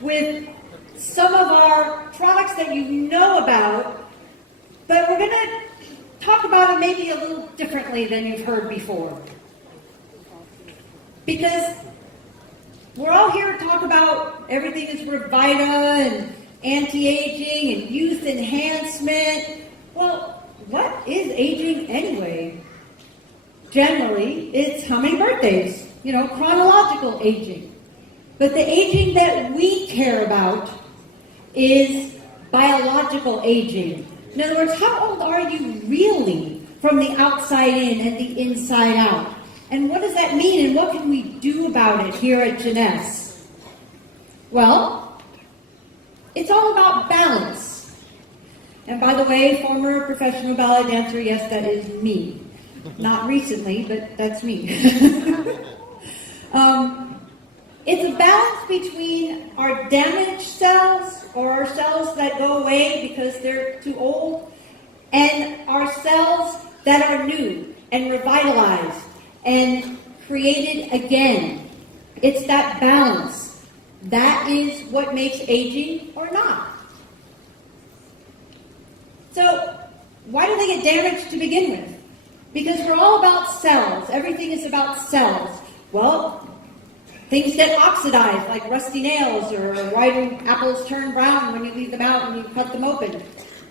with some of our products that you know about, but we're going to talk about it maybe a little differently than you've heard before. Because we're all here to talk about everything is Revita and anti-aging and youth enhancement. Well, what is aging anyway? Generally, it's how many birthdays, chronological aging. But the aging that we care about is biological aging. In other words, how old are you really from the outside in and the inside out? And what does that mean, and what can we do about it here at Jeunesse? Well, it's all about balance. And by the way, former professional ballet dancer, yes, that is me. Not recently, but that's me. It's a balance between our damaged cells, or our cells that go away because they're too old, and our cells that are new and revitalized and created again. It's that balance. That is what makes aging or not. So, why do they get damaged to begin with? Because we're all about cells. Everything is about cells. Well, things get oxidized, like rusty nails, or why do apples turn brown when you leave them out and you cut them open?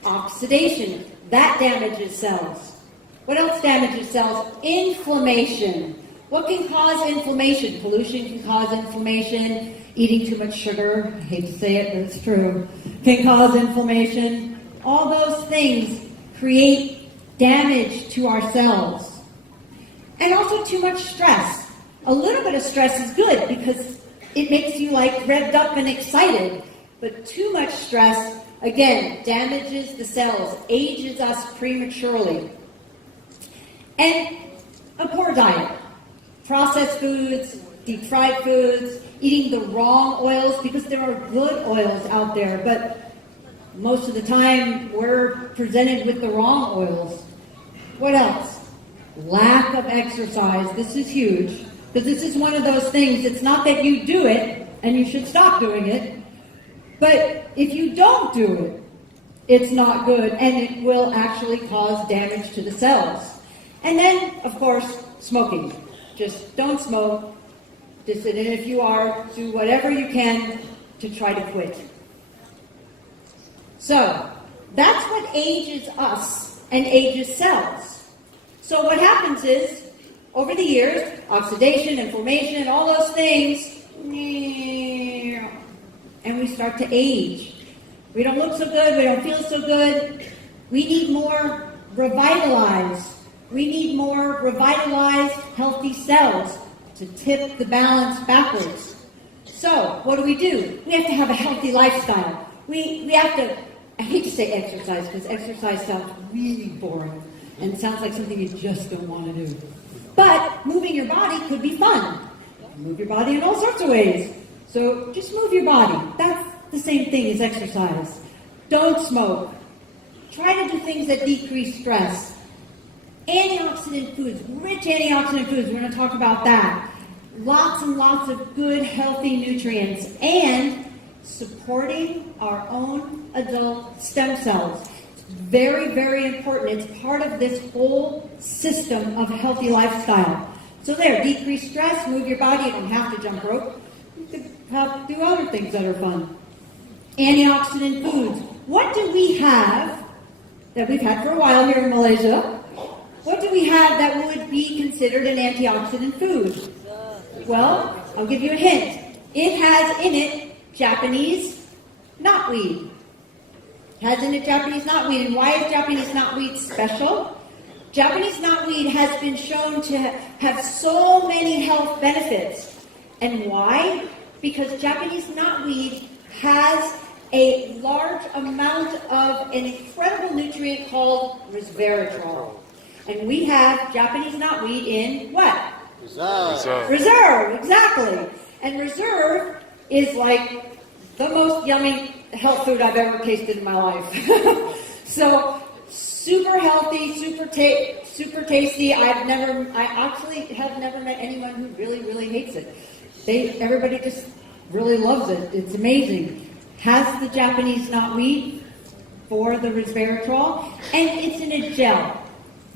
Oxidation. That damages cells. What else damages cells? Inflammation. What can cause inflammation? Pollution can cause inflammation. Eating too much sugar, I hate to say it, but it's true, can cause inflammation. All those things create damage to our cells. And also too much stress. A little bit of stress is good because it makes you revved up and excited. But too much stress, again, damages the cells, ages us prematurely. And a poor diet. Processed foods, deep fried foods, eating the wrong oils, because there are good oils out there, but most of the time we're presented with the wrong oils. What else? Lack of exercise. This is huge, because this is one of those things. It's not that you do it, and you should stop doing it, but if you don't do it, it's not good, and it will actually cause damage to the cells. And then, of course, smoking. Just don't smoke. And if you are, do whatever you can to try to quit. So, that's what ages us and ages cells. So what happens is, over the years, oxidation, inflammation, all those things, and we start to age. We don't look so good, we don't feel so good. We need more revitalized. We need more revitalized, healthy cells to tip the balance backwards. So, what do? We have to have a healthy lifestyle. We have to, I hate to say exercise, because exercise sounds really boring, and sounds like something you just don't want to do. But moving your body could be fun. Move your body in all sorts of ways. So, just move your body. That's the same thing as exercise. Don't smoke. Try to do things that decrease stress. Antioxidant foods, rich antioxidant foods, we're going to talk about that. Lots and lots of good, healthy nutrients, and supporting our own adult stem cells. It's very, very important. It's part of this whole system of healthy lifestyle. So there, decrease stress, move your body. You don't have to jump rope. You can do other things that are fun. Antioxidant foods. What do we have that we've had for a while here in Malaysia? What do we have that would be considered an antioxidant food? Well, I'll give you a hint. It has in it Japanese knotweed. It has in it Japanese knotweed. And why is Japanese knotweed special? Japanese knotweed has been shown to have so many health benefits. And why? Because Japanese knotweed has a large amount of an incredible nutrient called resveratrol. And we have Japanese knotweed in what? Reserve, exactly. And Reserve is like the most yummy health food I've ever tasted in my life. So, super healthy, super tasty. I actually have never met anyone who really, really hates it. Everybody just really loves it. It's amazing. Has the Japanese knotweed for the resveratrol, and it's in a gel.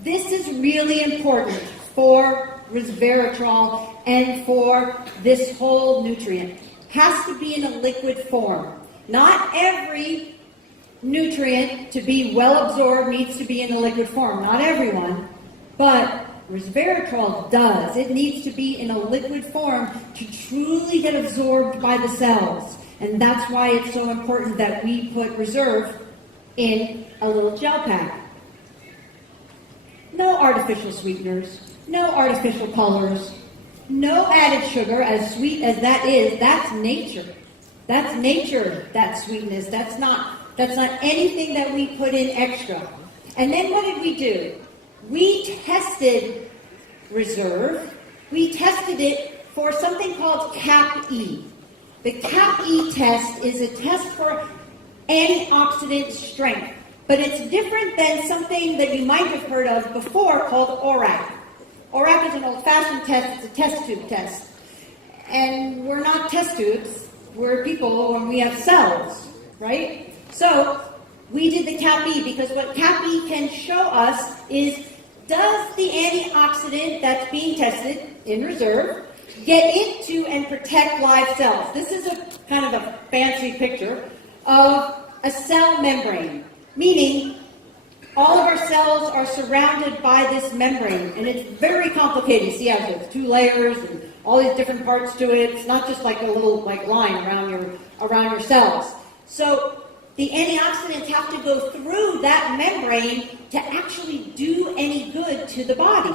This is really important for resveratrol and for this whole nutrient. Has to be in a liquid form. Not every nutrient to be well absorbed needs to be in a liquid form. Not everyone, but resveratrol does. It needs to be in a liquid form to truly get absorbed by the cells. And that's why it's so important that we put reserve in a little gel pack. No artificial sweeteners, no artificial colors, no added sugar. As sweet as that is, that's nature. That's nature, that sweetness. That's not anything that we put in extra. And then what did we do? We tested reserve. We tested it for something called CAP-E. The CAP-E test is a test for antioxidant strength, but it's different than something that you might have heard of before called ORAC. ORAC is an old-fashioned test. It's a test tube test. And we're not test tubes. We're people and we have cells, right? So we did the CAP-E because what CAP-E can show us is, does the antioxidant that's being tested in reserve get into and protect live cells? This is a kind of a fancy picture of a cell membrane, meaning all of our cells are surrounded by this membrane, and it's very complicated. See how there's 2 layers and all these different parts to it. It's not just like a little line around your cells. So the antioxidants have to go through that membrane to actually do any good to the body.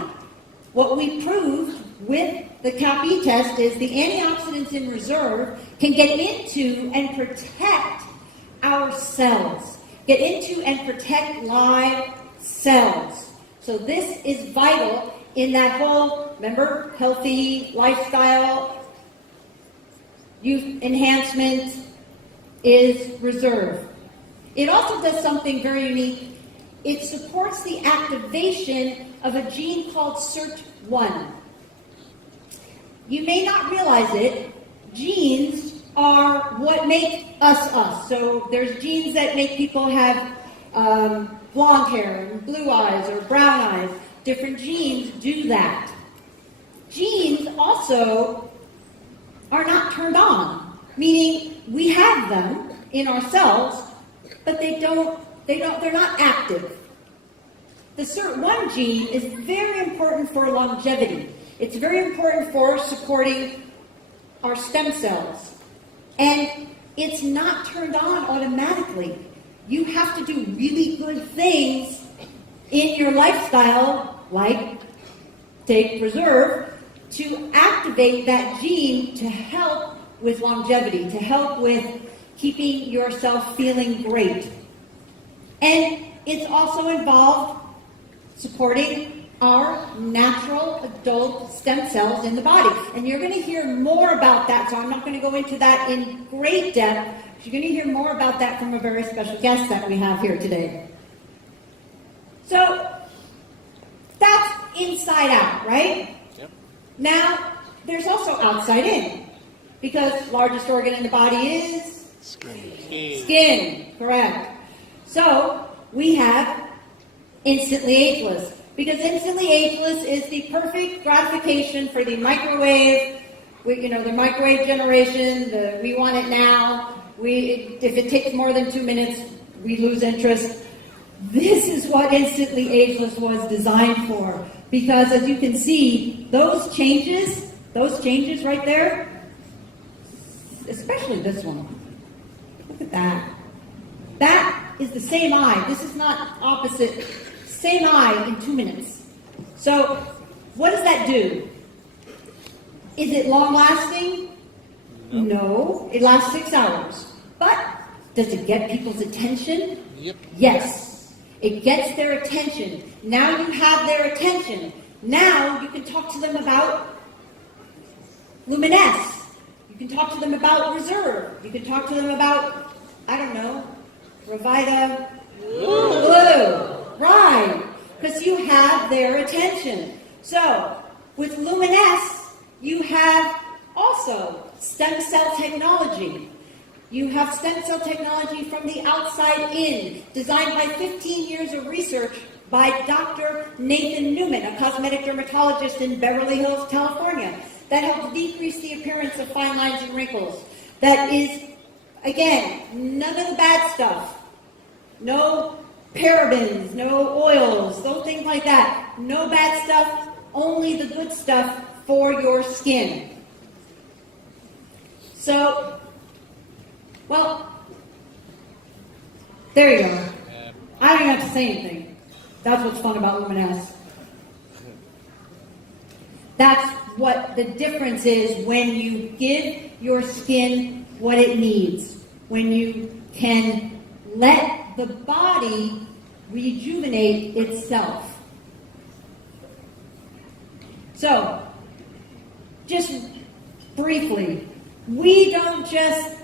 What we proved with the CAP-E test is the antioxidants in reserve can get into and protect our cells, get into and protect live cells. So this is vital in that whole, remember, healthy lifestyle, youth enhancement is reserve. It also does something very unique. It supports the activation of a gene called SIRT1. You may not realize it. Genes are what make us us. So there's genes that make people have blonde hair and blue eyes or brown eyes. Different genes do that. Genes also are not turned on, meaning we have them in ourselves, but they're not active. The SIRT1 gene is very important for longevity. It's very important for supporting our stem cells. And it's not turned on automatically. You have to do really good things in your lifestyle, like take reserve, to activate that gene to help with longevity, to help with keeping yourself feeling great. And it's also involved supporting our natural adult stem cells in the body. And you're going to hear more about that, so I'm not going to go into that in great depth. You're going to hear more about that from a very special guest that we have here today. So that's inside out, right? Yep. Now, there's also outside in, because largest organ in the body is skin, correct. So we have instantly ageless, because instantly ageless is the perfect gratification for the microwave. The microwave generation. We want it now. If it takes more than 2 minutes, we lose interest. This is what instantly ageless was designed for, because as you can see, those changes right there, especially this one. Look at that. That is the same eye. This is not opposite. Same eye in 2 minutes. So, what does that do? Is it long-lasting? No. It lasts 6 hours. But, does it get people's attention? Yep. Yes. It gets their attention. Now you have their attention. Now you can talk to them about Luminesce. You can talk to them about Reserve. You can talk to them about, RevitaBlu. Right. Because you have their attention. So, with Luminesce, you have also also stem cell technology. You have stem cell technology from the outside in, designed by 15 years of research by Dr. Nathan Newman, a cosmetic dermatologist in Beverly Hills, California, that helps decrease the appearance of fine lines and wrinkles. That is, again, none of the bad stuff. No parabens, no oils, those things like that. No bad stuff, only the good stuff for your skin. So, well, there you go. I don't have to say anything. That's what's fun about Luminous. That's what the difference is when you give your skin what it needs. When you can let the body rejuvenate itself. So, just briefly, we don't just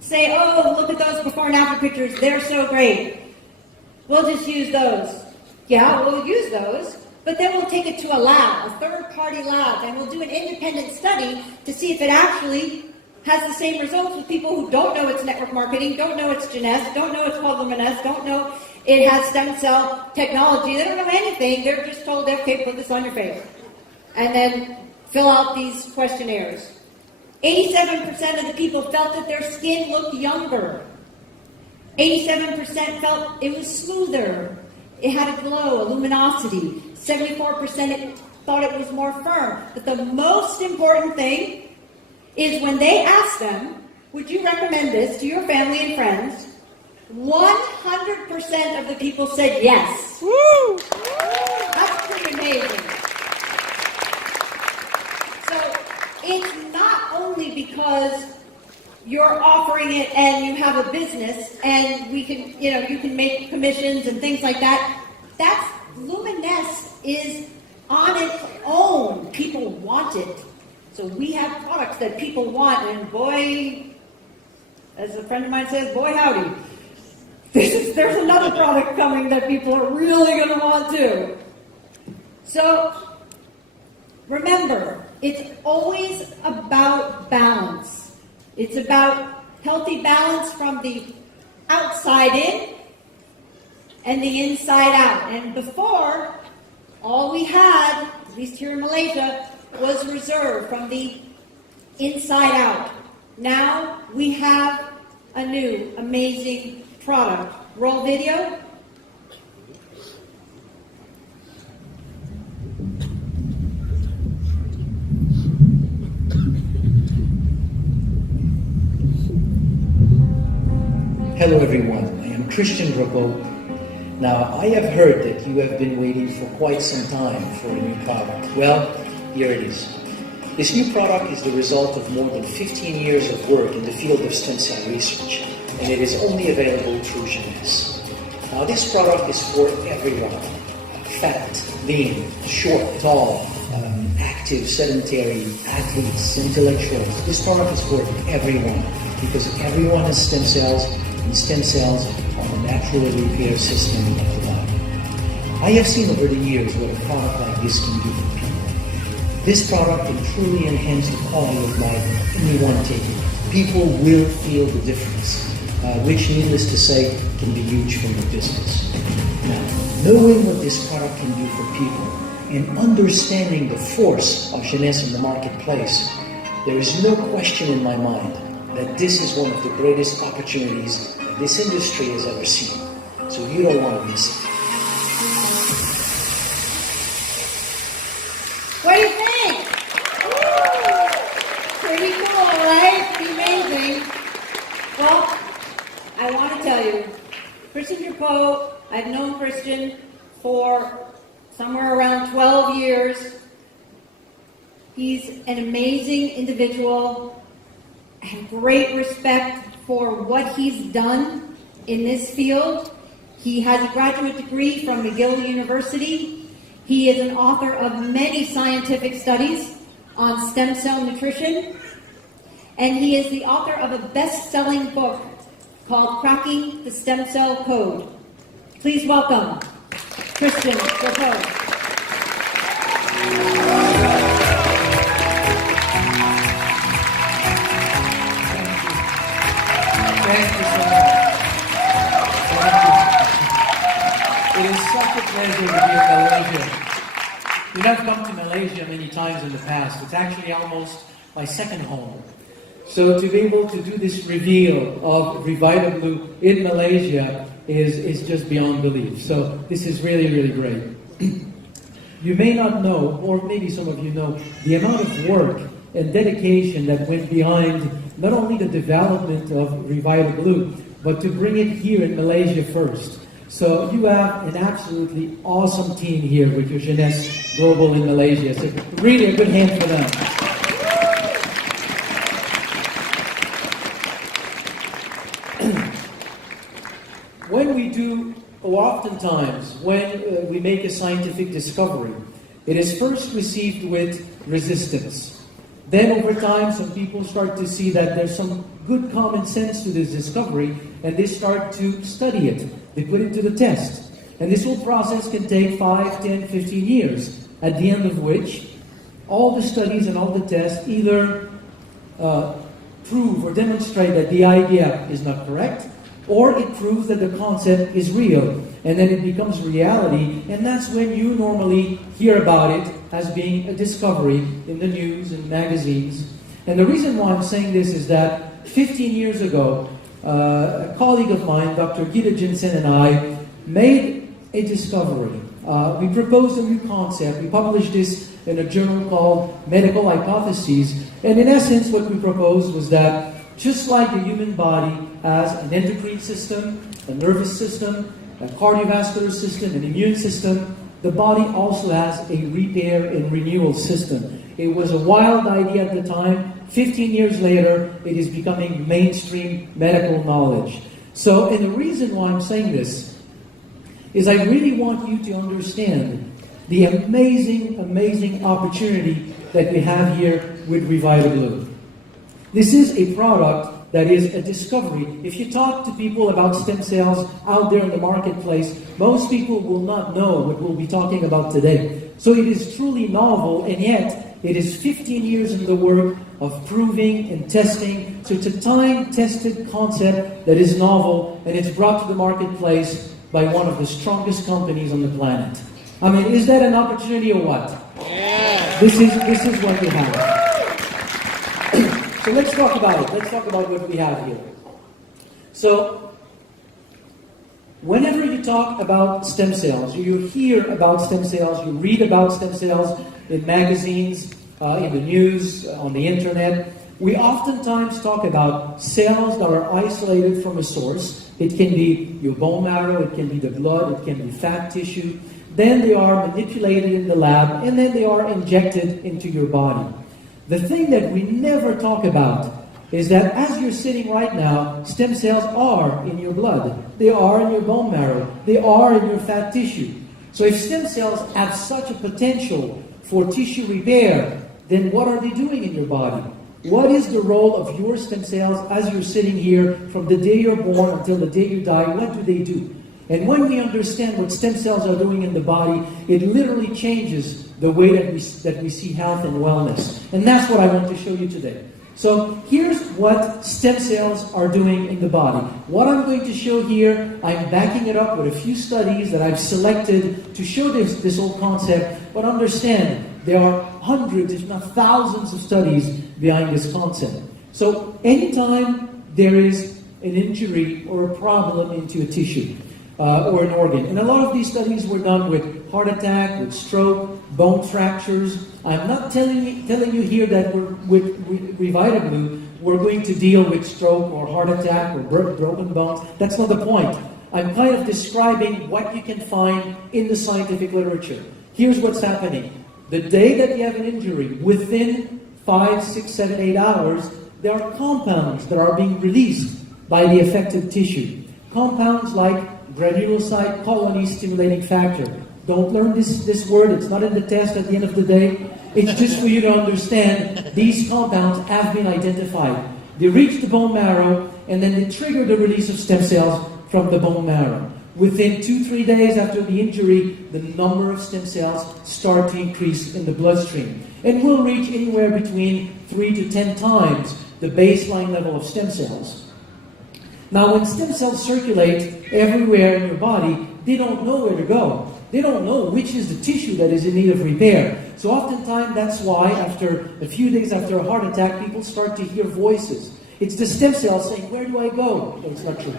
say, oh, look at those before and after pictures, they're so great. We'll just use those. Yeah, we'll use those, but then we'll take it to a lab, a third-party lab, and we'll do an independent study to see if it actually has the same results with people who don't know it's network marketing, don't know it's Jeunesse, don't know it's called Luminous, don't know it has stem cell technology. They don't know anything. They're just told, okay, put this on your face. And then fill out these questionnaires. 87% of the people felt that their skin looked younger. 87% felt it was smoother. It had a glow, a luminosity. 74% thought it was more firm. But the most important thing is when they asked them, would you recommend this to your family and friends? 100% of the people said yes. Woo! That's pretty amazing. So it's not only because you're offering it and you have a business and we can, you can make commissions and things like that. That's Luminous is on its own. People want it. So we have products that people want, and boy, as a friend of mine says, boy howdy. There's another product coming that people are really going to want too. So remember, it's always about balance. It's about healthy balance from the outside in and the inside out. And before, all we had, at least here in Malaysia, was reserved from the inside out. Now we have a new, amazing product. Roll video. Hello everyone, I am Christian Drapeau. Now I have heard that you have been waiting for quite some time for a new product. Well, here it is. This new product is the result of more than 15 years of work in the field of stem cell research, and it is only available through Jeunesse. Now this product is for everyone. Fat, lean, short, tall, active, sedentary, athletes, intellectuals. This product is for everyone because everyone has stem cells, and stem cells are the natural repair system of the body. I have seen over the years what a product like this can do for people. This product can truly enhance the quality of life of anyone taking it. People will feel the difference, which, needless to say, can be huge for your business. Now, knowing what this product can do for people and understanding the force of Jeunesse in the marketplace, there is no question in my mind that this is one of the greatest opportunities that this industry has ever seen. So you don't want to miss it. What do you think? Woo! Pretty cool, right? Amazing. Well, I want to tell you, Christian Drapeau, I've known Christian for somewhere around 12 years. He's an amazing individual. I have great respect for what he's done in this field. He has a graduate degree from McGill University. He is an author of many scientific studies on stem cell nutrition. And he is the author of a best-selling book called Cracking the Stem Cell Code. Please welcome Christian Drapeau. pleasure to be in Malaysia. You know, I've come to Malaysia many times in the past. It's actually almost my second home. So to be able to do this reveal of RevitaBlu in Malaysia is just beyond belief. So this is really, really great. You may not know, or maybe some of you know, the amount of work and dedication that went behind not only the development of RevitaBlu, but to bring it here in Malaysia first. So you have an absolutely awesome team here with your Jeunesse Global in Malaysia. So really a good hand for them. When we do, or oftentimes, when we make a scientific discovery, it is first received with resistance. Then over time, some people start to see that there's some good common sense to this discovery, and they start to study it. They put it to the test. And this whole process can take 5, 10, 15 years, at the end of which all the studies and all the tests either prove or demonstrate that the idea is not correct, or it proves that the concept is real, and then it becomes reality, and that's when you normally hear about it as being a discovery in the news and magazines. And the reason why I'm saying this is that 15 years ago, a colleague of mine, Dr. Gita Jensen, and I made a discovery. We proposed a new concept. We published this in a journal called Medical Hypotheses, and in essence what we proposed was that just like the human body has an endocrine system, a nervous system, a cardiovascular system, an immune system, the body also has a repair and renewal system. It was a wild idea at the time. 15 years later, it is becoming mainstream medical knowledge. So, and the reason why I'm saying this is I really want you to understand the amazing, amazing opportunity that we have here with RevitaBlu. This is a product that is a discovery. If you talk to people about stem cells out there in the marketplace, most people will not know what we'll be talking about today. So it is truly novel, and yet it is 15 years in the work of proving and testing. So it's a time-tested concept that is novel, and it's brought to the marketplace by one of the strongest companies on the planet. I mean, is that an opportunity or what? Yeah. This is what we have. So let's talk about it. Let's talk about what we have here. So, whenever you talk about stem cells, you hear about stem cells, you read about stem cells in magazines, in the news, on the internet, we oftentimes talk about cells that are isolated from a source. It can be your bone marrow, it can be the blood, it can be fat tissue. Then they are manipulated in the lab, and then they are injected into your body. The thing that we never talk about is that as you're sitting right now, stem cells are in your blood. They are in your bone marrow. They are in your fat tissue. So if stem cells have such a potential for tissue repair, then what are they doing in your body? What is the role of your stem cells as you're sitting here from the day you're born until the day you die? What do they do? And when we understand what stem cells are doing in the body, it literally changes the way that we see health and wellness. And that's what I want to show you today. So here's what stem cells are doing in the body. What I'm going to show here, I'm backing it up with a few studies that I've selected to show this whole concept. But understand, there are hundreds, if not thousands of studies behind this concept. So anytime there is an injury or a problem into a tissue, or an organ. And a lot of these studies were done with heart attack, with stroke, bone fractures. I'm not telling you here that with RevitaBlu, we're going to deal with stroke or heart attack or broken bones. That's not the point. I'm kind of describing what you can find in the scientific literature. Here's what's happening. The day that you have an injury, within 5, 6, 7, 8 hours, there are compounds that are being released by the affected tissue. Compounds like granulocyte colony stimulating factor. Don't learn this word. It's not in the test at the end of the day. It's just for you to understand these compounds have been identified. They reach the bone marrow, and then they trigger the release of stem cells from the bone marrow. Within 2-3 days after the injury, the number of stem cells start to increase in the bloodstream. And will reach anywhere between 3 to 10 times the baseline level of stem cells. Now, when stem cells circulate everywhere in your body, they don't know where to go. they don't know which is the tissue that is in need of repair. So oftentimes that's why after a few days after a heart attack, people start to hear voices. It's the stem cells saying, where do I go? No, it's not true.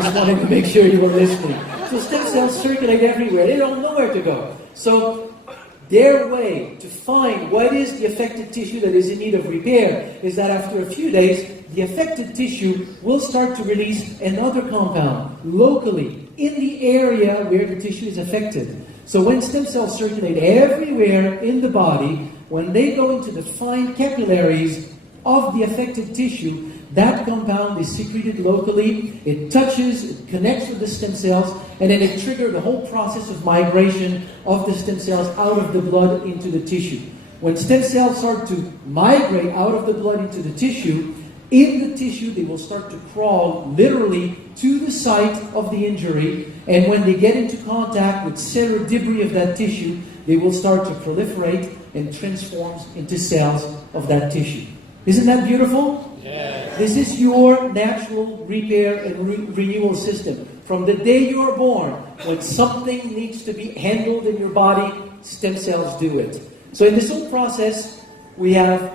Just wanted to make sure you were listening. So stem cells circulate everywhere. They don't know where to go. So their way to find what is the affected tissue that is in need of repair is that after a few days, the affected tissue will start to release another compound locally in the area where the tissue is affected. So when stem cells circulate everywhere in the body, when they go into the fine capillaries of the affected tissue, that compound is secreted locally, it touches, it connects with the stem cells, and then it triggers the whole process of migration of the stem cells out of the blood into the tissue. When stem cells start to migrate out of the blood into the tissue, in the tissue they will start to crawl literally to the site of the injury, and when they get into contact with cellular debris of that tissue, they will start to proliferate and transform into cells of that tissue. Isn't that beautiful? Yes. This is your natural repair and renewal system. From the day you are born, when something needs to be handled in your body, stem cells do it. So in this whole process, we have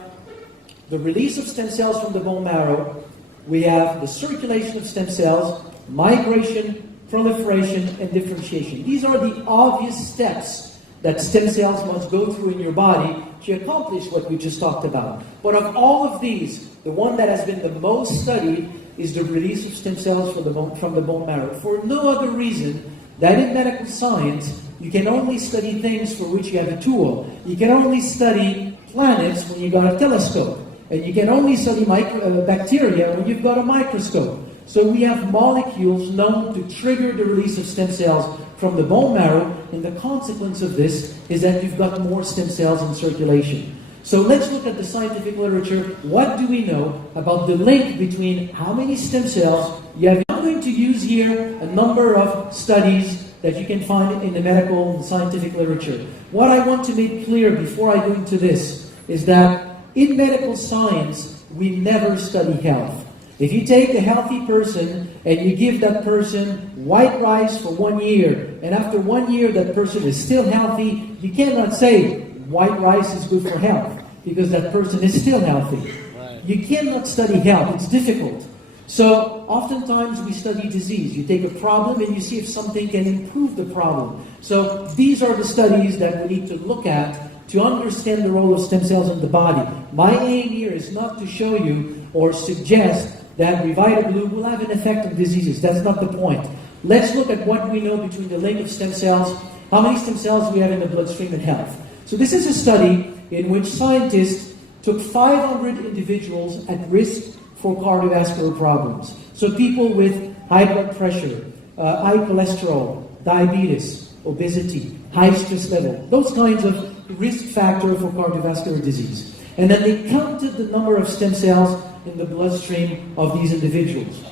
the release of stem cells from the bone marrow, we have the circulation of stem cells, migration, proliferation, and differentiation. These are the obvious steps that stem cells must go through in your body to accomplish what we just talked about. But of all of these, the one that has been the most studied is the release of stem cells from the bone marrow. For no other reason that in medical science, you can only study things for which you have a tool. You can only study planets when you've got a telescope. And you can only study bacteria when you've got a microscope. So we have molecules known to trigger the release of stem cells from the bone marrow, and the consequence of this is that you've got more stem cells in circulation. So let's look at the scientific literature. What do we know about the link between how many stem cells you have? I'm going to use here a number of studies that you can find in the medical and scientific literature. What I want to make clear before I go into this is that in medical science, we never study health. If you take a healthy person and you give that person white rice for 1 year, and after 1 year that person is still healthy, you cannot say white rice is good for health, because that person is still healthy. Right. You cannot study health, it's difficult. So oftentimes we study disease. You take a problem and you see if something can improve the problem. So these are the studies that we need to look at to understand the role of stem cells in the body. My aim here is not to show you or suggest that RevitaBlu will have an effect on diseases. That's not the point. Let's look at what we know between the link of stem cells, how many stem cells we have in the bloodstream and health. So this is a study in which scientists took 500 individuals at risk for cardiovascular problems. So people with high blood pressure, high cholesterol, diabetes, obesity, high stress level, those kinds of risk factor for cardiovascular disease. And then they counted the number of stem cells in the bloodstream of these individuals.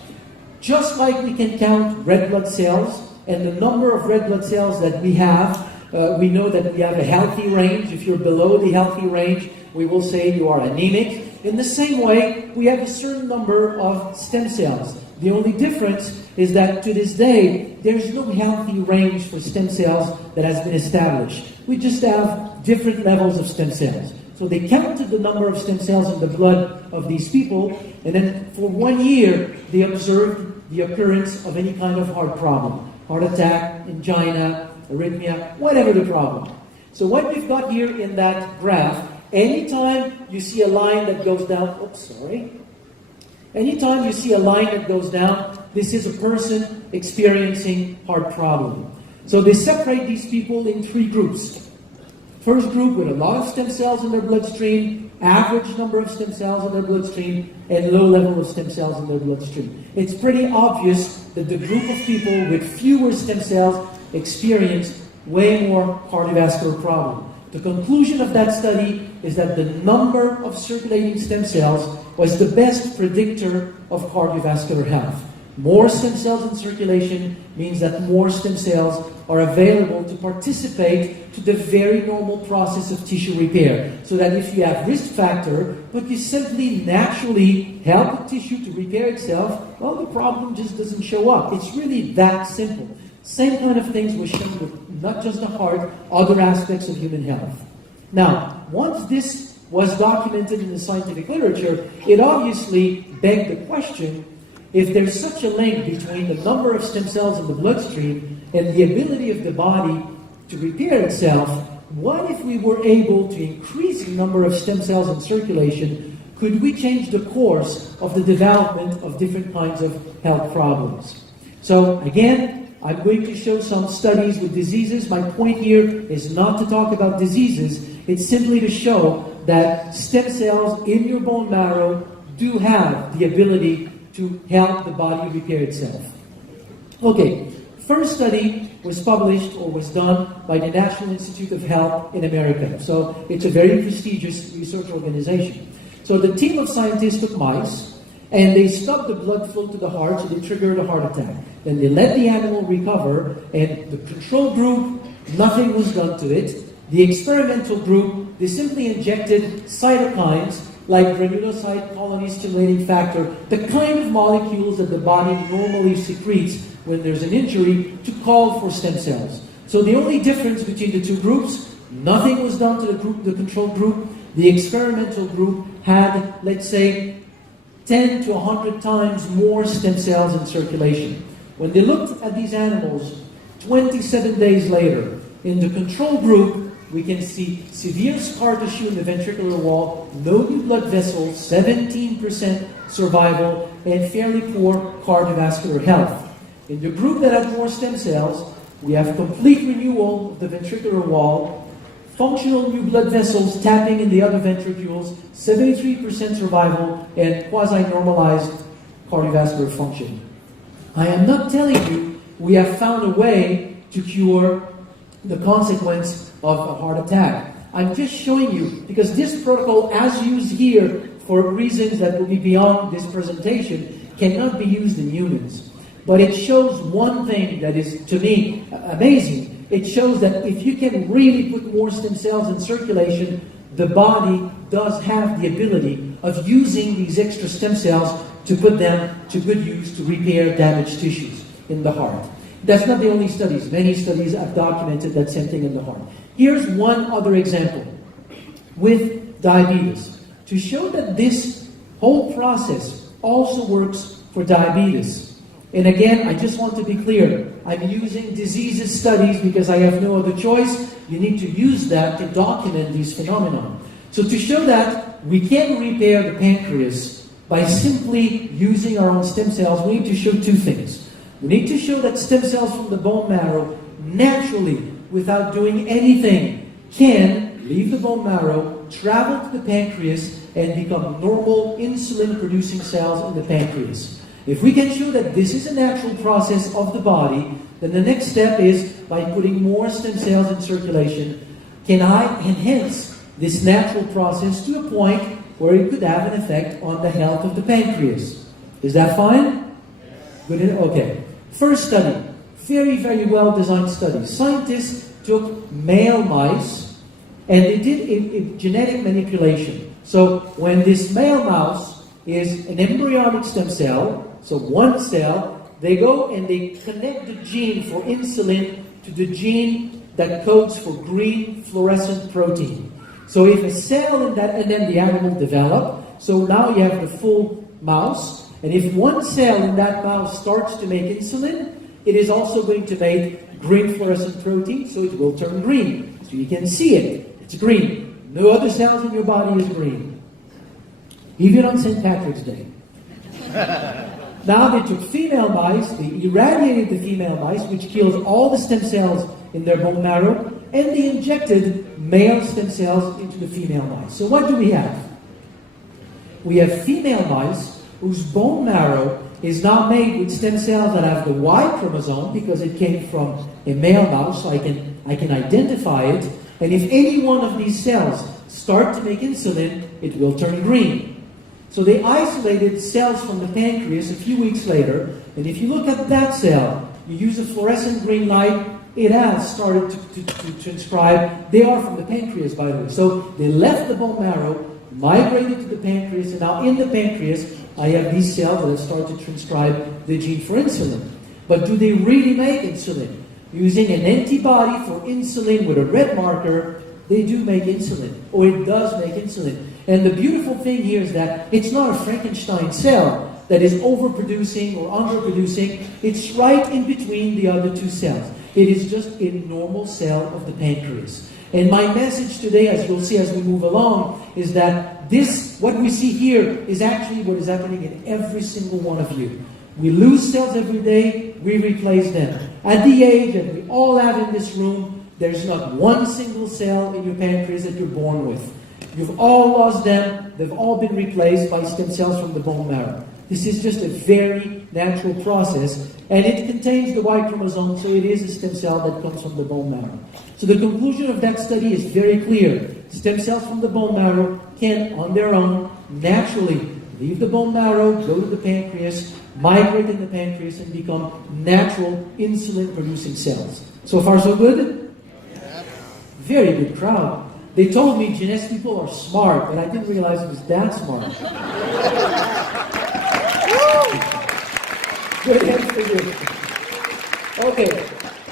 Just like we can count red blood cells, and the number of red blood cells that we have, we know that we have a healthy range. If you're below the healthy range, we will say you are anemic. In the same way, we have a certain number of stem cells. The only difference is that to this day, there's no healthy range for stem cells that has been established. We just have different levels of stem cells. So they counted the number of stem cells in the blood of these people, and then for 1 year, they observed the occurrence of any kind of heart problem. Heart attack, angina, arrhythmia, whatever the problem. So what we've got here in that graph, anytime you see a line that goes down, anytime you see a line that goes down, this is a person experiencing heart problem. So they separate these people in 3 groups. First group with a lot of stem cells in their bloodstream, average number of stem cells in their bloodstream, and low level of stem cells in their bloodstream. It's pretty obvious that the group of people with fewer stem cells experienced way more cardiovascular problems. The conclusion of that study is that the number of circulating stem cells was the best predictor of cardiovascular health. More stem cells in circulation means that more stem cells are available to participate to the very normal process of tissue repair. So that if you have risk factor, but you simply naturally help the tissue to repair itself, well, the problem just doesn't show up. It's really that simple. Same kind of things were shown with not just the heart, other aspects of human health. Now, once this was documented in the scientific literature, it obviously begged the question, if there's such a link between the number of stem cells in the bloodstream and the ability of the body to repair itself, what if we were able to increase the number of stem cells in circulation? Could we change the course of the development of different kinds of health problems? So again, I'm going to show some studies with diseases. My point here is not to talk about diseases. It's simply to show that stem cells in your bone marrow do have the ability to help the body repair itself. Okay, first study was published or was done by the National Institute of Health in America. So it's a very prestigious research organization. So the team of scientists took mice and they stopped the blood flow to the heart, so they triggered a heart attack. Then they let the animal recover, and the control group, nothing was done to it. The experimental group, they simply injected cytokines like granulocyte colony stimulating factor, the kind of molecules that the body normally secretes when there's an injury to call for stem cells. So the only difference between the two groups, nothing was done to the control group. The experimental group had, let's say, 10 to 100 times more stem cells in circulation. When they looked at these animals 27 days later, in the control group, we can see severe scar tissue in the ventricular wall, no new blood vessels, 17% survival, and fairly poor cardiovascular health. In the group that had more stem cells, we have complete renewal of the ventricular wall, functional new blood vessels tapping in the other ventricules, 73% survival, and quasi-normalized cardiovascular function. I am not telling you we have found a way to cure the consequence of a heart attack. I'm just showing you, because this protocol, as used here for reasons that will be beyond this presentation, cannot be used in humans. But it shows one thing that is, to me, amazing. It shows that if you can really put more stem cells in circulation, the body does have the ability of using these extra stem cells to put them to good use to repair damaged tissues in the heart. That's not the only studies. Many studies have documented that same thing in the heart. Here's one other example with diabetes to show that this whole process also works for diabetes. And again, I just want to be clear. I'm using diseases studies because I have no other choice. You need to use that to document these phenomena. So to show that we can repair the pancreas by simply using our own stem cells, we need to show two things. We need to show that stem cells from the bone marrow naturally, without doing anything, can leave the bone marrow, travel to the pancreas, and become normal insulin-producing cells in the pancreas. If we can show that this is a natural process of the body, then the next step is, by putting more stem cells in circulation, can I enhance this natural process to a point where it could have an effect on the health of the pancreas? Is that fine? Good. Okay. First study, very, very well-designed study. Scientists took male mice and they did a genetic manipulation. So when this male mouse is an embryonic stem cell, so one cell, they go and they connect the gene for insulin to the gene that codes for green fluorescent protein. So if a cell in that, and then the animal develop, so now you have the full mouse, and if one cell in that mouse starts to make insulin, it is also going to make green fluorescent protein, so it will turn green. So you can see it, it's green. No other cells in your body is green. Even on St. Patrick's Day. Now they took female mice, they irradiated the female mice, which kills all the stem cells in their bone marrow, and they injected male stem cells into the female mice. So what do we have? We have female mice whose bone marrow is now made with stem cells that have the Y chromosome because it came from a male mouse, so I can identify it. And if any one of these cells start to make insulin, it will turn green. So they isolated cells from the pancreas a few weeks later, and if you look at that cell, you use a fluorescent green light, it has started to transcribe. They are from the pancreas, by the way. So they left the bone marrow, migrated to the pancreas, and now in the pancreas, I have these cells that have started to transcribe the gene for insulin. But do they really make insulin? Using an antibody for insulin with a red marker, they do make insulin, or it does make insulin. And the beautiful thing here is that it's not a Frankenstein cell that is overproducing or underproducing. It's right in between the other two cells. It is just a normal cell of the pancreas. And my message today, as you'll see as we move along, is that what we see here is actually what is happening in every single one of you. We lose cells every day, we replace them. At the age that we all have in this room, there's not one single cell in your pancreas that you're born with. You've all lost them, they've all been replaced by stem cells from the bone marrow. This is just a very natural process, and it contains the Y chromosome, so it is a stem cell that comes from the bone marrow. So the conclusion of that study is very clear. Stem cells from the bone marrow can, on their own, naturally leave the bone marrow, go to the pancreas, migrate in the pancreas, and become natural insulin-producing cells. So far, so good? Very good crowd. They told me genetic people are smart, but I didn't realize it was that smart. Good answer. Okay,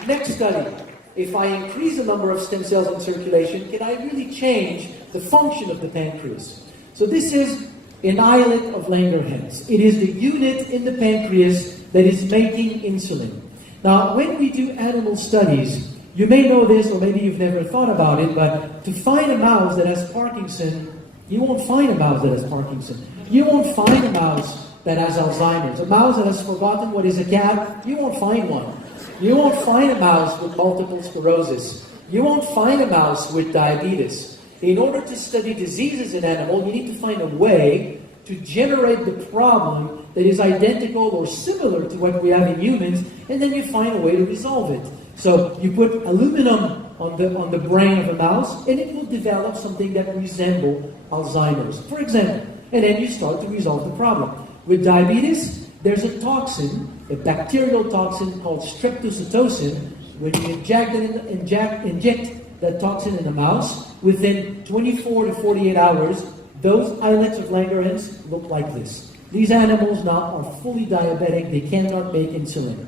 next study. If I increase the number of stem cells in circulation, can I really change the function of the pancreas? So this is an islet of Langerhans. It is the unit in the pancreas that is making insulin. Now, when we do animal studies, you may know this, or maybe you've never thought about it, but to find a mouse that has Parkinson, you won't find a mouse that has Parkinson. You won't find a mouse that has Alzheimer's. A mouse that has forgotten what is a cat, you won't find one. You won't find a mouse with multiple sclerosis. You won't find a mouse with diabetes. In order to study diseases in animals, you need to find a way to generate the problem that is identical or similar to what we have in humans, and then you find a way to resolve it. So you put aluminum on the brain of a mouse, and it will develop something that resembles Alzheimer's, for example. And then you start to resolve the problem. With diabetes, there's a toxin, a bacterial toxin called streptozotocin. When you inject that toxin in the mouse, within 24 to 48 hours, those islets of Langerhans look like this. These animals now are fully diabetic. They cannot make insulin.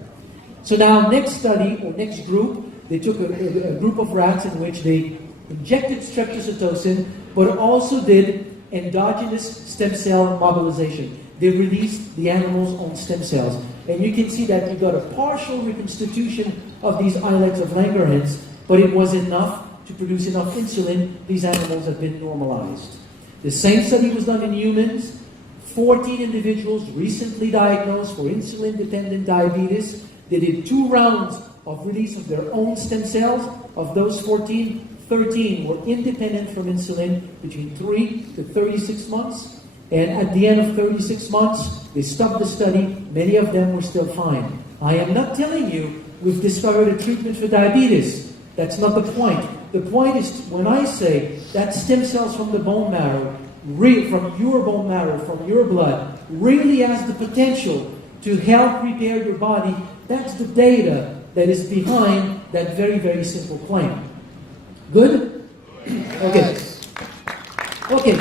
So now, next study, or next group, they took a group of rats in which they injected streptozotocin, but also did endogenous stem cell mobilization. They released the animal's own stem cells. And you can see that you got a partial reconstitution of these islets of Langerhans, but it was enough to produce enough insulin. These animals have been normalized. The same study was done in humans. 14 individuals recently diagnosed for insulin-dependent diabetes. They did 2 rounds of release of their own stem cells. Of those 14, 13 were independent from insulin between 3 to 36 months. And at the end of 36 months, they stopped the study. Many of them were still fine. I am not telling you we've discovered a treatment for diabetes. That's not the point. The point is when I say that stem cells from the bone marrow, from your bone marrow, from your blood, really has the potential to help repair your body, that's the data that is behind that very, very simple claim. Good? Okay. Okay.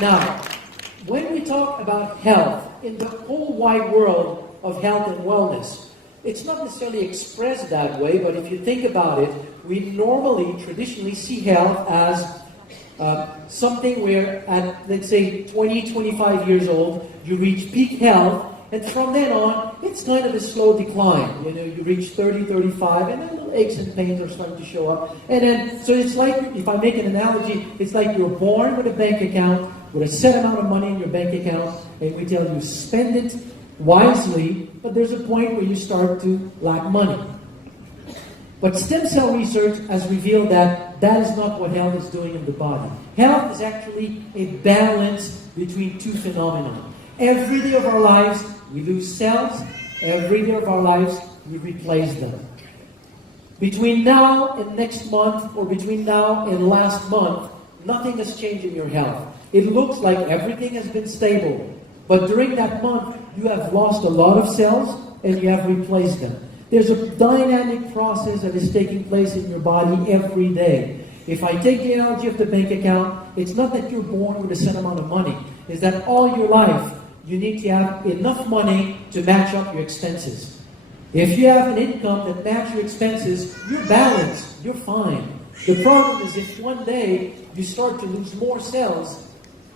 Now, when we talk about health, in the whole wide world of health and wellness, it's not necessarily expressed that way, but if you think about it, we normally, traditionally see health as something where at, let's say, 20, 25 years old, you reach peak health, and from then on, it's kind of a slow decline. You know, you reach 30, 35, and then little aches and pains are starting to show up. And then, so it's like, if I make an analogy, it's like you're born with a bank account, with a set amount of money in your bank account, and we tell you spend it wisely, but there's a point where you start to lack money. But stem cell research has revealed that that is not what health is doing in the body. Health is actually a balance between 2 phenomena. Every day of our lives, we lose cells. Every day of our lives, we replace them. Between now and next month, or between now and last month, nothing has changed in your health. It looks like everything has been stable. But during that month, you have lost a lot of cells and you have replaced them. There's a dynamic process that is taking place in your body every day. If I take the analogy of the bank account, it's not that you're born with a set amount of money. It's that all your life, you need to have enough money to match up your expenses. If you have an income that matches your expenses, you're balanced, you're fine. The problem is if one day you start to lose more cells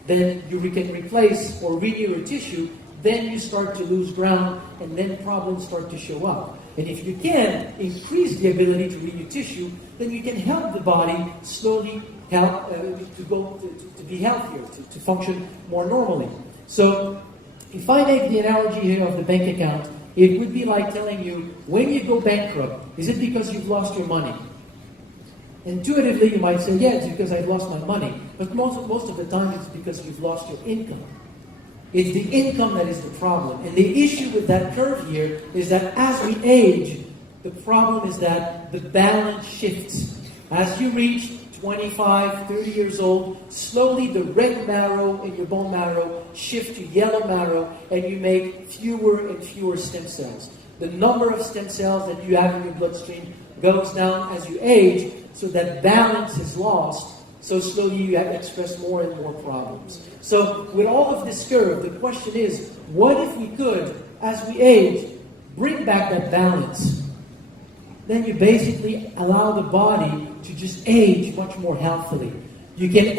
than you can replace or renew your tissue, then you start to lose ground, and then problems start to show up. And if you can increase the ability to renew tissue, then you can help the body slowly help to be healthier, to function more normally. So, if I make the analogy here of the bank account, it would be like telling you, when you go bankrupt, is it because you've lost your money? Intuitively, you might say, yeah, it's because I've lost my money. But most of the time, it's because you've lost your income. It's the income that is the problem. And the issue with that curve here is that as we age, the problem is that the balance shifts. As you reach 25, 30 years old, slowly the red marrow in your bone marrow shift to yellow marrow, and you make fewer and fewer stem cells. The number of stem cells that you have in your bloodstream goes down as you age, so that balance is lost. So slowly you express more and more problems. So with all of this curve, the question is, what if we could, as we age, bring back that balance? Then you basically allow the body to just age much more healthily. You can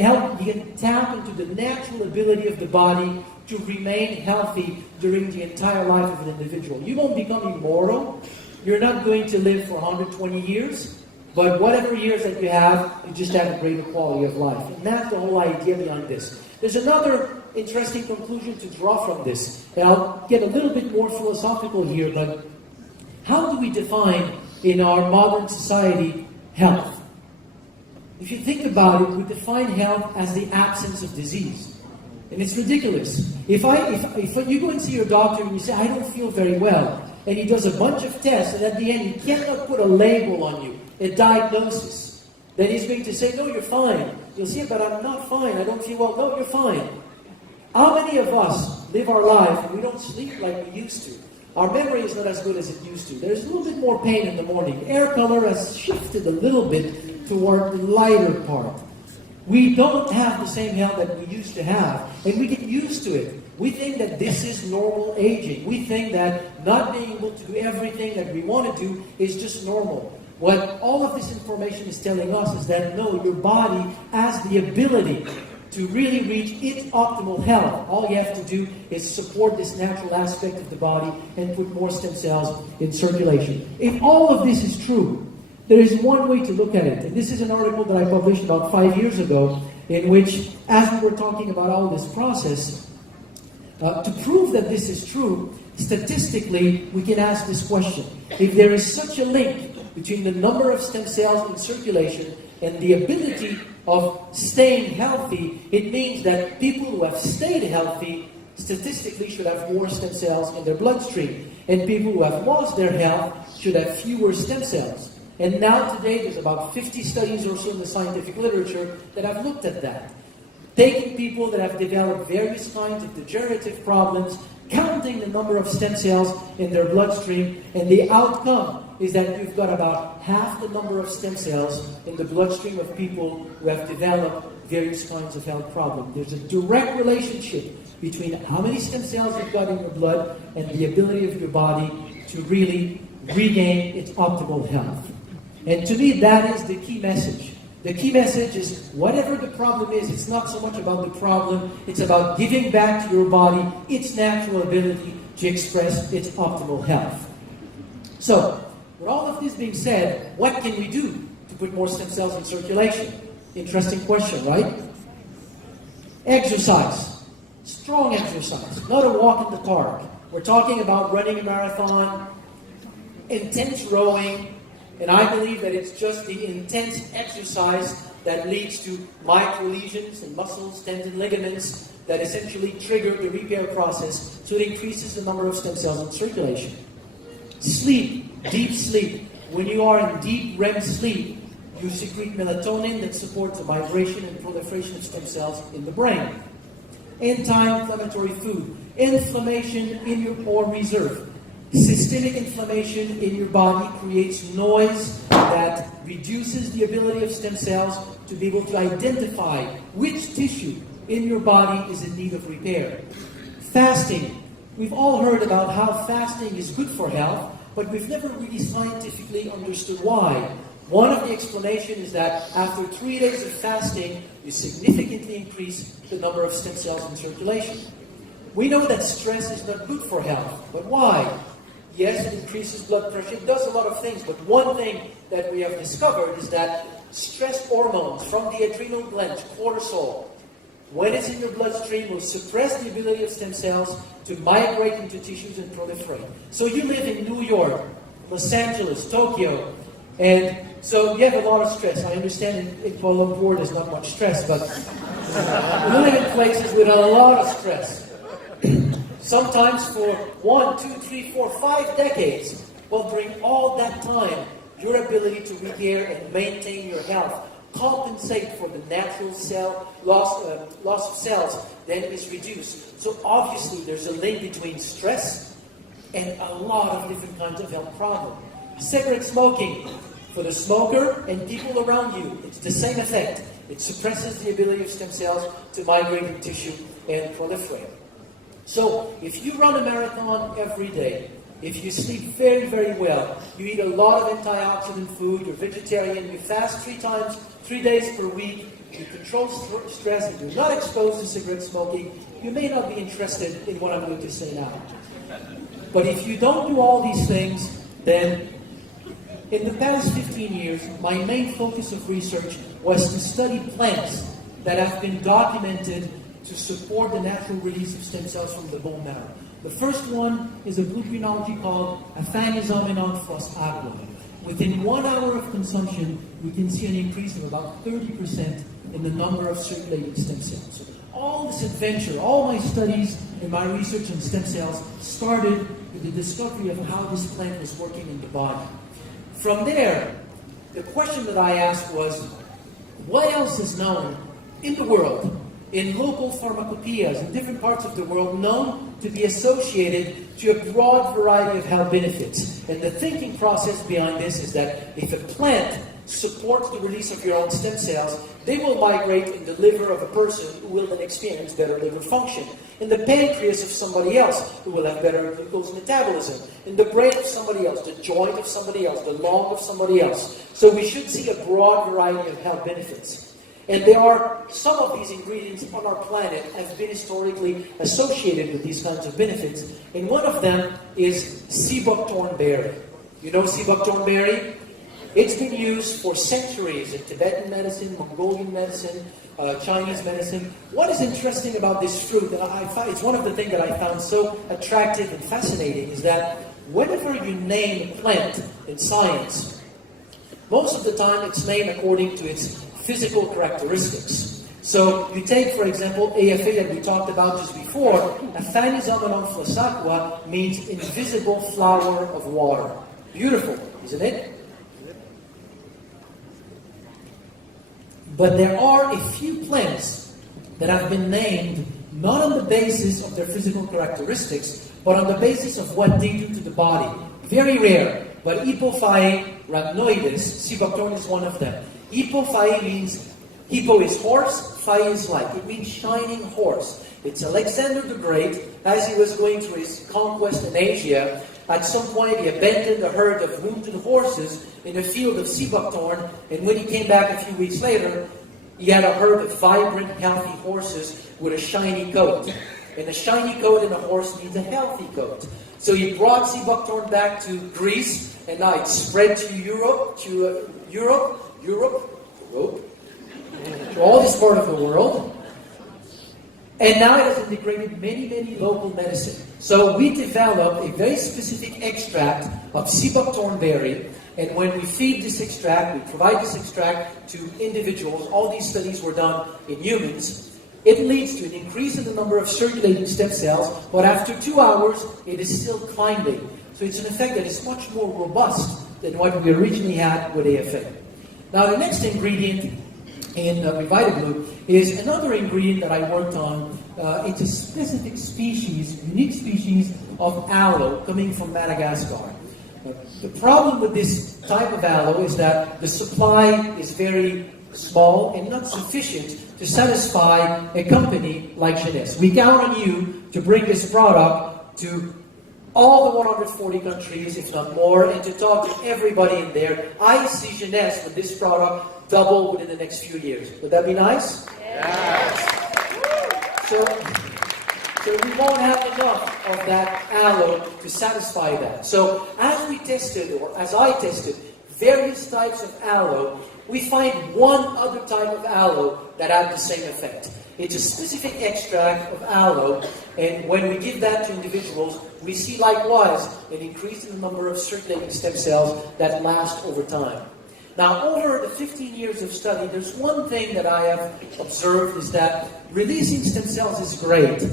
tap into the natural ability of the body to remain healthy during the entire life of an individual. You won't become immortal. You're not going to live for 120 years. But whatever years that you have, you just have a greater quality of life. And that's the whole idea behind this. There's another interesting conclusion to draw from this. And I'll get a little bit more philosophical here, but how do we define in our modern society health? If you think about it, we define health as the absence of disease. And it's ridiculous. If you go and see your doctor and you say, I don't feel very well, and he does a bunch of tests, and at the end he cannot put a label on you, a diagnosis, then he's going to say, no, you're fine. You'll say, but I'm not fine. I don't feel well. No, you're fine. How many of us live our life and we don't sleep like we used to? Our memory is not as good as it used to. There's a little bit more pain in the morning. Air color has shifted a little bit toward the lighter part. We don't have the same health that we used to have, and we get used to it. We think that this is normal aging. We think that not being able to do everything that we want to do is just normal. What all of this information is telling us is that no, your body has the ability to really reach its optimal health. All you have to do is support this natural aspect of the body and put more stem cells in circulation. If all of this is true, there is one way to look at it. And this is an article that I published about 5 years ago, in which, as we were talking about all this process, to prove that this is true, statistically, we can ask this question. If there is such a link between the number of stem cells in circulation and the ability of staying healthy, it means that people who have stayed healthy statistically should have more stem cells in their bloodstream, and people who have lost their health should have fewer stem cells. And now today there's about 50 studies or so in the scientific literature that have looked at that. Taking people that have developed various kinds of degenerative problems, counting the number of stem cells in their bloodstream, and the outcome is that you've got about half the number of stem cells in the bloodstream of people who have developed various kinds of health problems. There's a direct relationship between how many stem cells you've got in your blood and the ability of your body to really regain its optimal health. And to me, that is the key message. The key message is, whatever the problem is, it's not so much about the problem, it's about giving back to your body its natural ability to express its optimal health. So, with all of this being said, what can we do to put more stem cells in circulation? Interesting question, right? Exercise. Strong exercise. Not a walk in the park. We're talking about running a marathon, intense rowing, and I believe that it's just the intense exercise that leads to micro-lesions in muscles, tendons, ligaments that essentially trigger the repair process, so it increases the number of stem cells in circulation. Sleep, deep sleep. When you are in deep REM sleep, you secrete melatonin that supports the vibration and proliferation of stem cells in the brain. Anti-inflammatory food. Inflammation in your pore reserve. Systemic inflammation in your body creates noise that reduces the ability of stem cells to be able to identify which tissue in your body is in need of repair. Fasting. We've all heard about how fasting is good for health, but we've never really scientifically understood why. One of the explanations is that after 3 days of fasting, you significantly increase the number of stem cells in circulation. We know that stress is not good for health, but why? Yes, it increases blood pressure. It does a lot of things, but one thing that we have discovered is that stress hormones from the adrenal glands, cortisol, when it's in your bloodstream, will suppress the ability of stem cells to migrate into tissues and proliferate. So you live in New York, Los Angeles, Tokyo, and so you have a lot of stress. I understand in Kuala Lumpur there's not much stress, but you live in places with a lot of stress. Sometimes for 1, 2, 3, 4, 5 decades. Well, during all that time, your ability to repair and maintain your health, compensate for the natural cell loss of cells, then is reduced. So obviously there's a link between stress and a lot of different kinds of health problems. Cigarette smoking, for the smoker and people around you, it's the same effect. It suppresses the ability of stem cells to migrate in tissue and proliferate. So if you run a marathon every day, if you sleep very, very well, you eat a lot of antioxidant food, you're vegetarian, you fast 3 days per week, you control stress, and you're not exposed to cigarette smoking, you may not be interested in what I'm going to say now. But if you don't do all these things, then in the past 15 years, my main focus of research was to study plants that have been documented to support the natural release of stem cells from the bone marrow. The first one is a gluconology called Aphanizomenon flos aqua. Within 1 hour of consumption, we can see an increase of about 30% in the number of circulating stem cells. So all this adventure, all my studies and my research on stem cells started with the discovery of how this plant was working in the body. From there, the question that I asked was, what else is known in the world, in local pharmacopoeias in different parts of the world, known to be associated to a broad variety of health benefits? And the thinking process behind this is that if a plant supports the release of your own stem cells, they will migrate in the liver of a person who will then experience better liver function, in the pancreas of somebody else who will have better glucose metabolism, in the brain of somebody else, the joint of somebody else, the lung of somebody else. So we should see a broad variety of health benefits. And there are some of these ingredients on our planet have been historically associated with these kinds of benefits. And one of them is sea buckthorn berry. You know sea buckthorn berry? It's been used for centuries in Tibetan medicine, Mongolian medicine, Chinese medicine. What is interesting about this fruit, and I find it's one of the things that I found so attractive and fascinating, is that whenever you name a plant in science, most of the time it's named according to its physical characteristics. So you take, for example, AFA that we talked about just before. Aphanizomenon flos aqua means invisible flower of water. Beautiful, isn't it? But there are a few plants that have been named not on the basis of their physical characteristics, but on the basis of what they do to the body. Very rare, but Hippophae rhamnoides, sea buckthorn is one of them. Hippophae means, hippo is horse, phae is like. It means shining horse. It's Alexander the Great, as he was going through his conquest in Asia. At some point, he abandoned a herd of wounded horses in a field of sea buckthorn, and when he came back a few weeks later, he had a herd of vibrant, healthy horses with a shiny coat. And a shiny coat in a horse means a healthy coat. So he brought sea buckthorn back to Greece, and now it's spread to Europe, to all this part of the world. And now it has integrated many local medicine. So we developed a very specific extract of sea buckthorn berry, and when we feed this extract, we provide this extract to individuals. All these studies were done in humans. It leads to an increase in the number of circulating stem cells, but after 2 hours, it is still climbing. So it's an effect that is much more robust than what we originally had with AFA. Now the next ingredient in RevitaBlu is another ingredient that I worked on. It's a specific species, unique species of aloe coming from Madagascar. The problem with this type of aloe is that the supply is very small and not sufficient to satisfy a company like Jeunesse. We count on you to bring this product to all the 140 countries, if not more, and to talk to everybody in there. I see Jeunesse with this product double within the next few years. Would that be nice? Yes. So we won't have enough of that aloe to satisfy that. So as we tested, or as I tested, various types of aloe, we find one other type of aloe that had the same effect. It's a specific extract of aloe, and when we give that to individuals, we see likewise an increase in the number of circulating stem cells that last over time. Now, over the 15 years of study, there's one thing that I have observed is that releasing stem cells is great,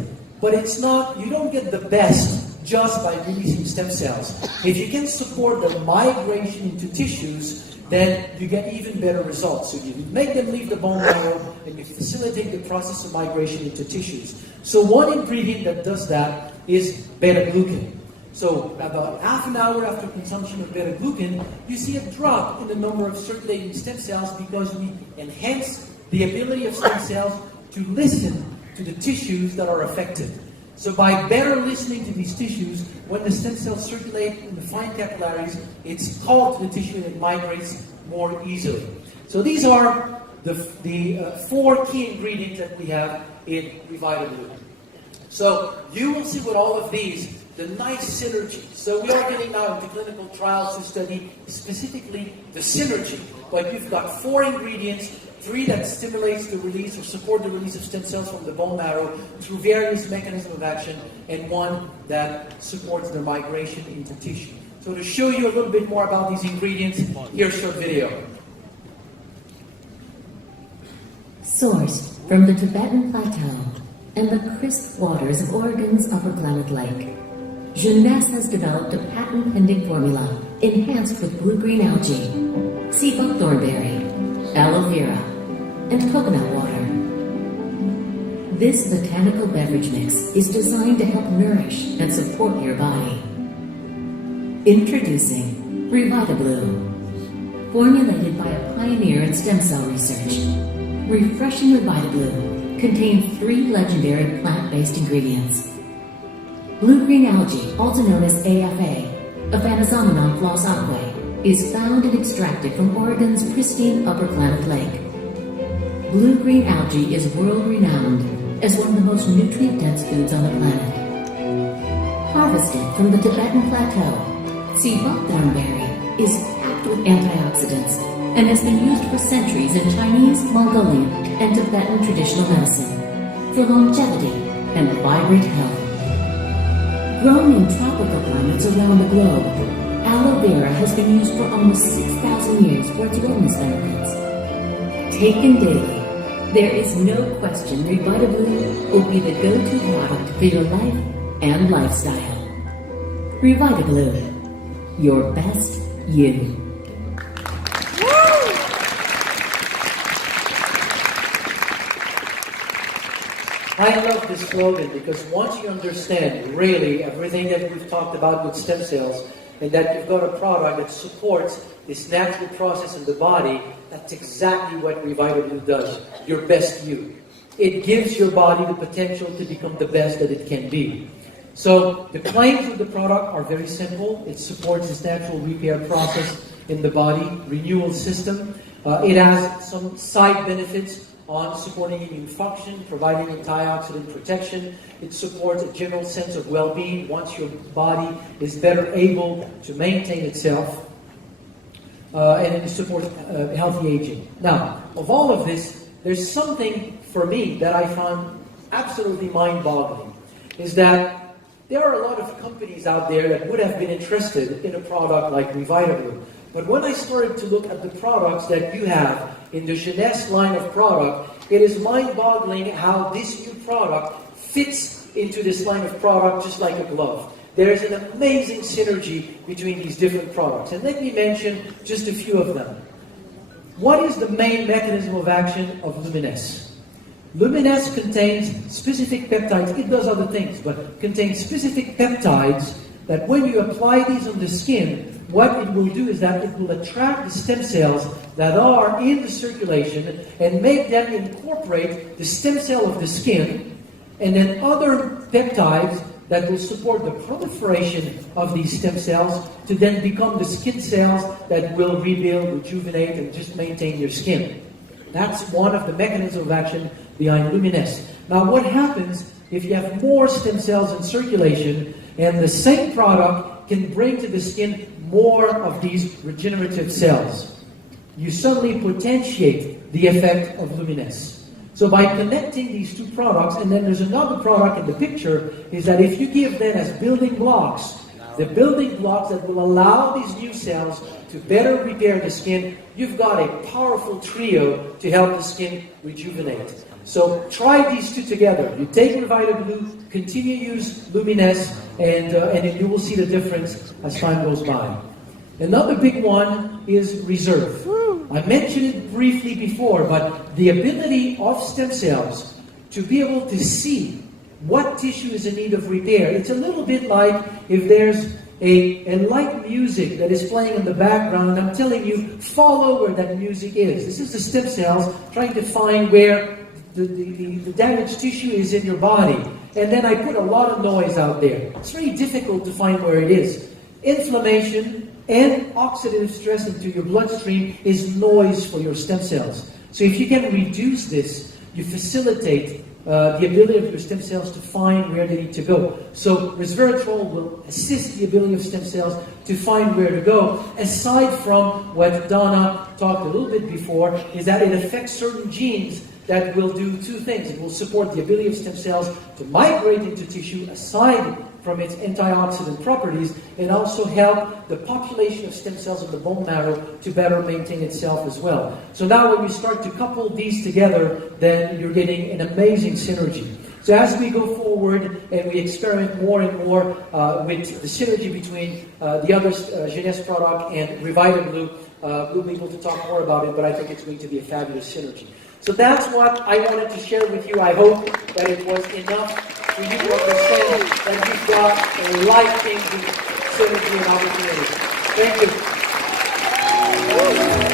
but it's not, you don't get the best just by releasing stem cells. If you can support the migration into tissues, then you get even better results. So you make them leave the bone marrow and you facilitate the process of migration into tissues. So one ingredient that does that is beta-glucan. So about half an hour after consumption of beta-glucan, you see a drop in the number of circulating stem cells because we enhance the ability of stem cells to listen to the tissues that are affected. So by better listening to these tissues, when the stem cells circulate in the fine capillaries, it's called to the tissue and it migrates more easily. So these are the four key ingredients that we have in RevitaBlu. So you will see with all of these the nice synergy. So we are getting now into clinical trials to study specifically the synergy. But you've got 4 ingredients, 3 that stimulates the release or support the release of stem cells from the bone marrow through various mechanisms of action, and 1 that supports their migration into tissue. So to show you a little bit more about these ingredients, here's a short video. Sourced from the Tibetan Plateau and the crisp waters of Oregon's Upper Klamath Lake, Jeunesse has developed a patent-pending formula enhanced with blue-green algae, sea buckthornberry, aloe vera, and coconut water. This botanical beverage mix is designed to help nourish and support your body. Introducing RevitaBlu. Formulated by a pioneer in stem cell research, refreshing RevitaBlu contains 3 legendary plant-based ingredients. Blue-green algae, also known as AFA, Aphanizomenon floss aquae, is found and extracted from Oregon's pristine Upper Klamath Lake. Blue-green algae is world-renowned as one of the most nutrient-dense foods on the planet. Harvested from the Tibetan Plateau, sea buckthornberry is packed with antioxidants and has been used for centuries in Chinese, Mongolian, and Tibetan traditional medicine for longevity and vibrant health. Grown in tropical climates around the globe, aloe vera has been used for almost 6,000 years for its wellness benefits. Taken daily, there is no question RevitaBlu will be the go-to product for your life and lifestyle. RevitaBlu, your best you. I love this slogan because once you understand really everything that we've talked about with stem cells, and that you've got a product that supports this natural process in the body, that's exactly what RevitaBlu does, your best you. It gives your body the potential to become the best that it can be. So the claims of the product are very simple. It supports this natural repair process in the body, renewal system. It has some side benefits on supporting immune function, providing antioxidant protection. It supports a general sense of well-being once your body is better able to maintain itself. And it supports healthy aging. Now, of all of this, there's something for me that I found absolutely mind-boggling, is that there are a lot of companies out there that would have been interested in a product like RevitaBlu. But when I started to look at the products that you have in the Jeunesse line of product, it is mind-boggling how this new product fits into this line of product just like a glove. There is an amazing synergy between these different products. And let me mention just a few of them. What is the main mechanism of action of Luminesse? Luminesse contains specific peptides. It does other things, but contains specific peptides that when you apply these on the skin, what it will do is that it will attract the stem cells that are in the circulation and make them incorporate the stem cell of the skin, and then other peptides that will support the proliferation of these stem cells to then become the skin cells that will rebuild, rejuvenate, and just maintain your skin. That's one of the mechanisms of action behind Lumines. Now, what happens if you have more stem cells in circulation and the same product can bring to the skin more of these regenerative cells? You suddenly potentiate the effect of Lumines. So by connecting these two products, and then there's another product in the picture, is that if you give them as building blocks, the building blocks that will allow these new cells to better repair the skin, you've got a powerful trio to help the skin rejuvenate. So try these two together. You take RevitaBlu, continue to use Lumines, and then you will see the difference as time goes by. Another big one is reserve. I mentioned it briefly before, but the ability of stem cells to be able to see what tissue is in need of repair. It's a little bit like if there's a light music that is playing in the background, and I'm telling you, follow where that music is. This is the stem cells trying to find where the damaged tissue is in your body. And then I put a lot of noise out there. It's very difficult to find where it is. Inflammation and oxidative stress into your bloodstream is noise for your stem cells. So if you can reduce this, you facilitate the ability of your stem cells to find where they need to go. So resveratrol will assist the ability of stem cells to find where to go. Aside from what Donna talked a little bit before, is that it affects certain genes that will do two things. It will support the ability of stem cells to migrate into tissue aside from its antioxidant properties, and also help the population of stem cells in the bone marrow to better maintain itself as well. So now when we start to couple these together, then you're getting an amazing synergy. So as we go forward and we experiment more and more with the synergy between the other Jeunesse product and RevitaBlu, we'll be able to talk more about it, but I think it's going to be a fabulous synergy. So that's what I wanted to share with you. I hope that it was enough for you to understand that we've got a life-changing synergy and opportunity. Thank you.